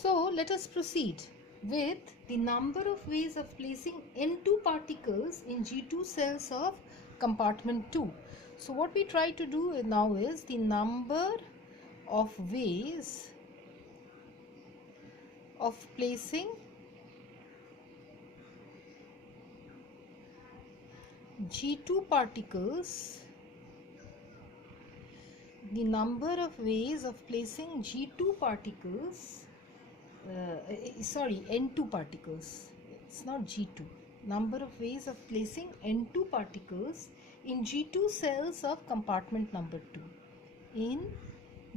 So let us proceed with the number of ways of placing N2 particles in G2 cells of compartment 2. So what we try to do now is the number of ways of placing G2 particles, the number of ways of placing G2 particles, N2 particles, it's not G2, number of ways of placing N2 particles in G2 cells of compartment number 2. In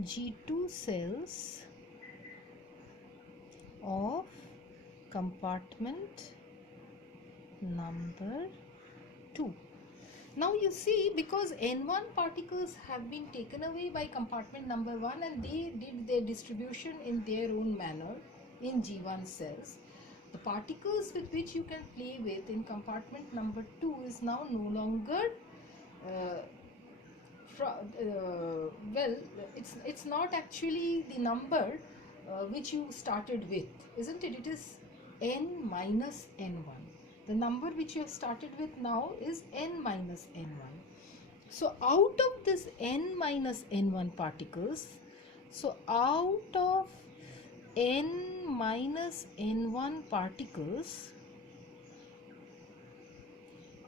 G2 cells of compartment number 2. Now you see, because N1 particles have been taken away by compartment number 1 and they did their distribution in their own manner in G1 cells, the particles with which you can play with in compartment number 2 is now no longer it's not actually the number which you started with, isn't it? It is n minus n1. The number which you have started with now is n minus n1. So out of this n minus n1 particles, so out of n minus n1 particles,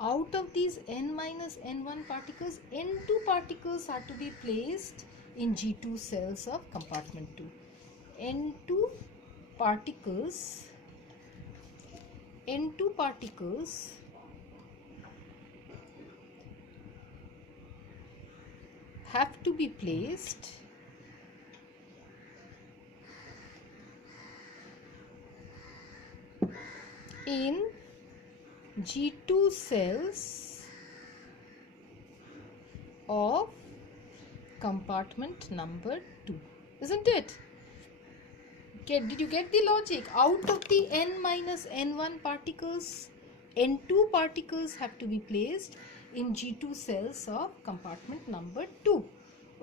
out of these n minus n1 particles, n2 particles are to be placed in G2 cells of compartment 2. N2 particles have to be placed in G2 cells of compartment number 2, isn't it? Did you get the logic? Out of the n minus n1 particles, n2 particles have to be placed in G2 cells of compartment number 2.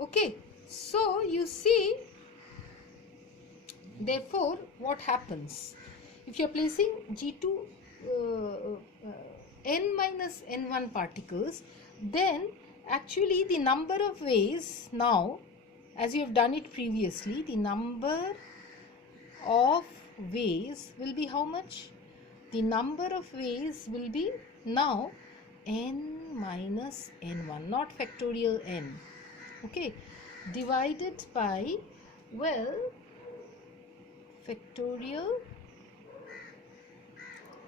Okay, so you see, therefore what happens if you are placing G2 n minus n1 particles, then actually the number of ways now, as you have done it previously, the number of ways will be how much? The number of ways will be now n minus n1, not factorial n, okay, divided by, well, factorial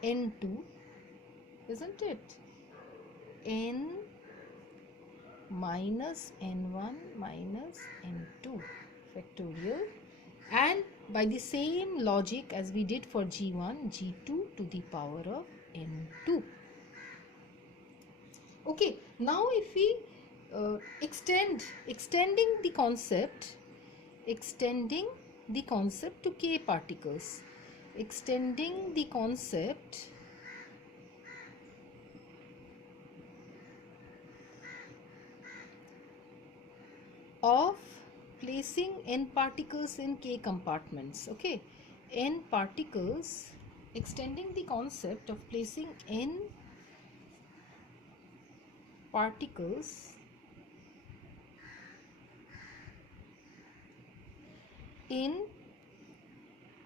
n2, isn't it? N minus n1 minus n2 factorial, and by the same logic as we did for G1, G2 to the power of n2. Okay, now if we extending the concept to k particles, extending the concept of placing n particles in k compartments, okay, n particles, extending the concept of placing n particles in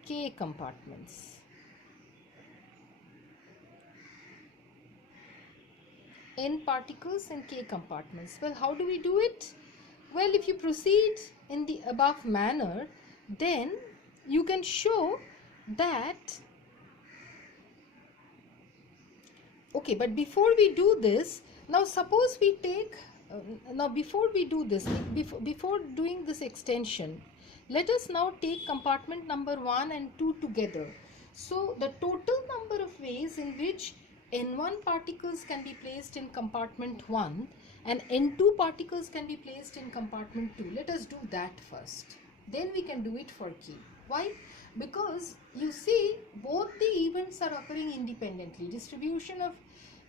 k compartments. N particles in k compartments. Well, how do we do it? Well, if you proceed in the above manner, then you can show that, okay, but before we do this, now suppose we take, before doing this extension, let us now take compartment number 1 and 2 together. So the total number of ways in which n1 particles can be placed in compartment 1 and n2 particles can be placed in compartment 2. Let us do that first. Then we can do it for k. Why? Because you see, both the events are occurring independently. Distribution of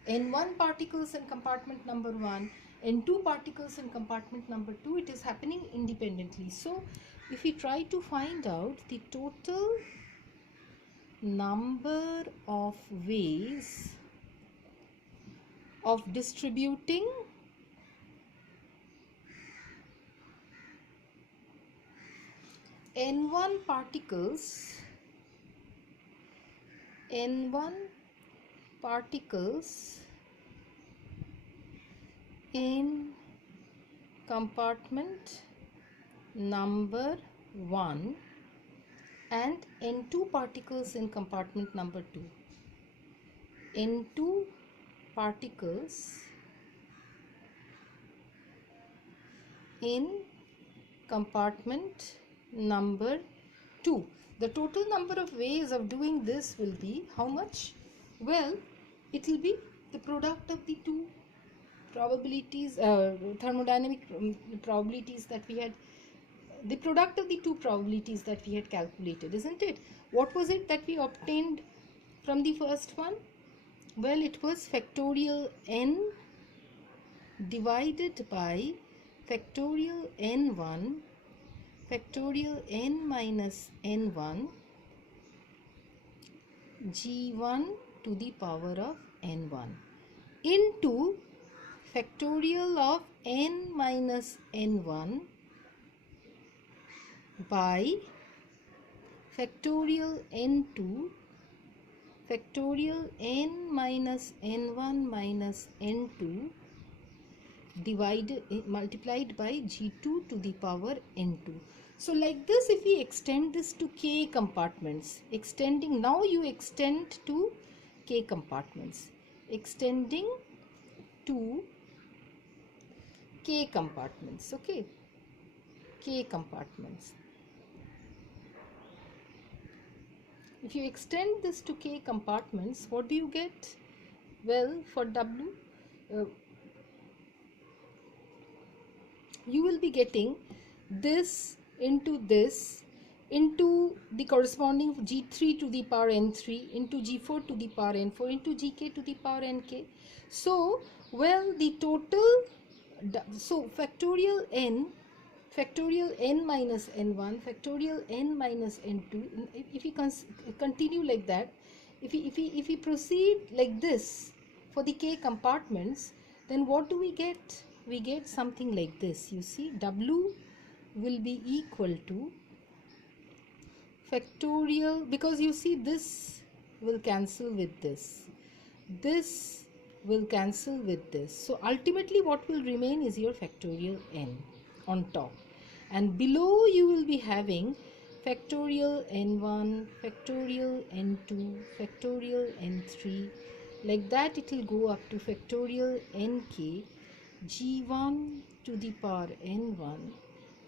n1 particles in compartment number 1, n2 particles in compartment number 2, it is happening independently. So if we try to find out the total number of ways of distributing N1 particles in compartment number 1 and N2 particles in compartment number 2. N2 particles in compartment number 2. The total number of ways of doing this will be how much? Well, it will be the product of the two probabilities, thermodynamic probabilities that we had, the product of the two probabilities that we had calculated, isn't it? What was it that we obtained from the first one? Well, it was factorial n divided by factorial n1 factorial n minus n1 g1 to the power of n1 into factorial of n minus n1 by factorial n2 factorial n minus n1 minus n2 multiplied by g2 to the power n2. So like this, if we extend this to k compartments, now you extend to k compartments, extending to k compartments, okay, k compartments. If you extend this to k compartments, what do you get? Well, for W, you will be getting this into the corresponding g3 to the power n3 into g4 to the power n4 into gk to the power nk. So, well, the total, so factorial n minus n1, factorial n minus n2, if we continue like that, if we proceed like this for the k compartments, then what do we get? We get something like this. You see, W will be equal to factorial, because you see this will cancel with this will cancel with this. So ultimately what will remain is your factorial n on top, and below you will be having factorial n1, factorial n2, factorial n3, like that it will go up to factorial nk, g1 to the power n1,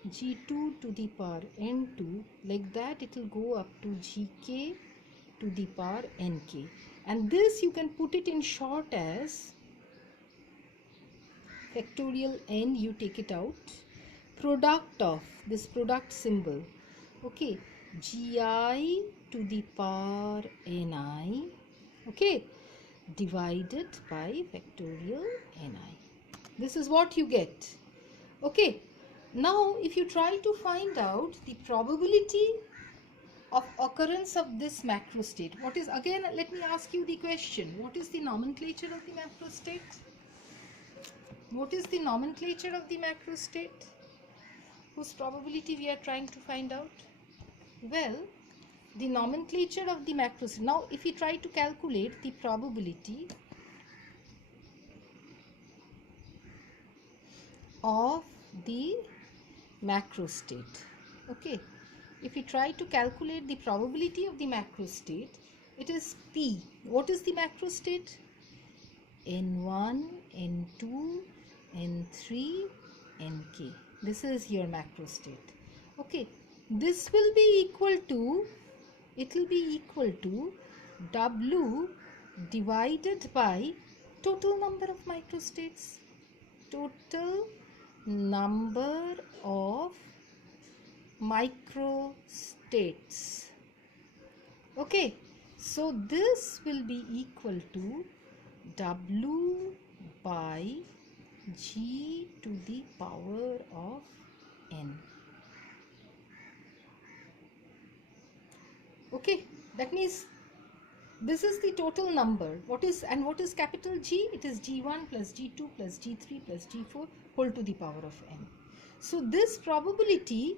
g2 to the power n2, like that it will go up to gk to the power nk. And this you can put it in short as factorial n, you take it out, product of this product symbol, okay, gi to the power ni, okay, divided by factorial ni. This is what you get. Okay, now if you try to find out the probability of occurrence of this macrostate, what is, again let me ask you the question, what is the nomenclature of the macrostate? What is the nomenclature of the macrostate whose probability we are trying to find out? Well, the nomenclature of the macrostate, now if we try to calculate the probability of the macrostate, okay, if we try to calculate the probability of the macrostate, it is P. What is the macrostate? N1, N2, N3, Nk. This is your macrostate. Okay, this will be equal to, it will be equal to W divided by total number of microstates. Total number of microstates. Okay, so this will be equal to W by G to the power of N. Okay, that means this is the total number. What is capital G? It is G1 plus G2 plus G3 plus G4 whole to the power of n. So this probability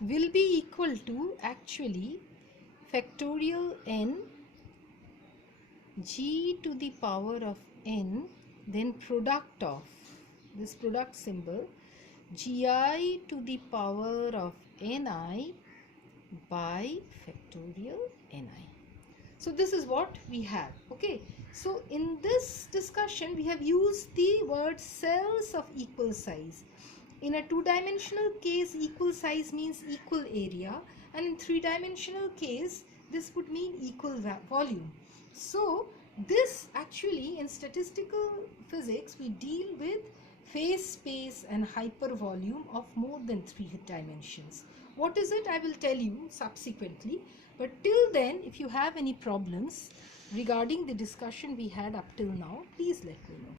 will be equal to actually factorial n G to the power of n, then product of this product symbol Gi to the power of ni by factorial ni. So this is what we have. Okay, so in this discussion we have used the word cells of equal size. In a two-dimensional case, equal size means equal area, and in three-dimensional case this would mean equal volume. So this actually, in statistical physics, we deal with phase space and hypervolume of more than 3 dimensions. What is it? I will tell you subsequently. But till then, if you have any problems regarding the discussion we had up till now, please let me know.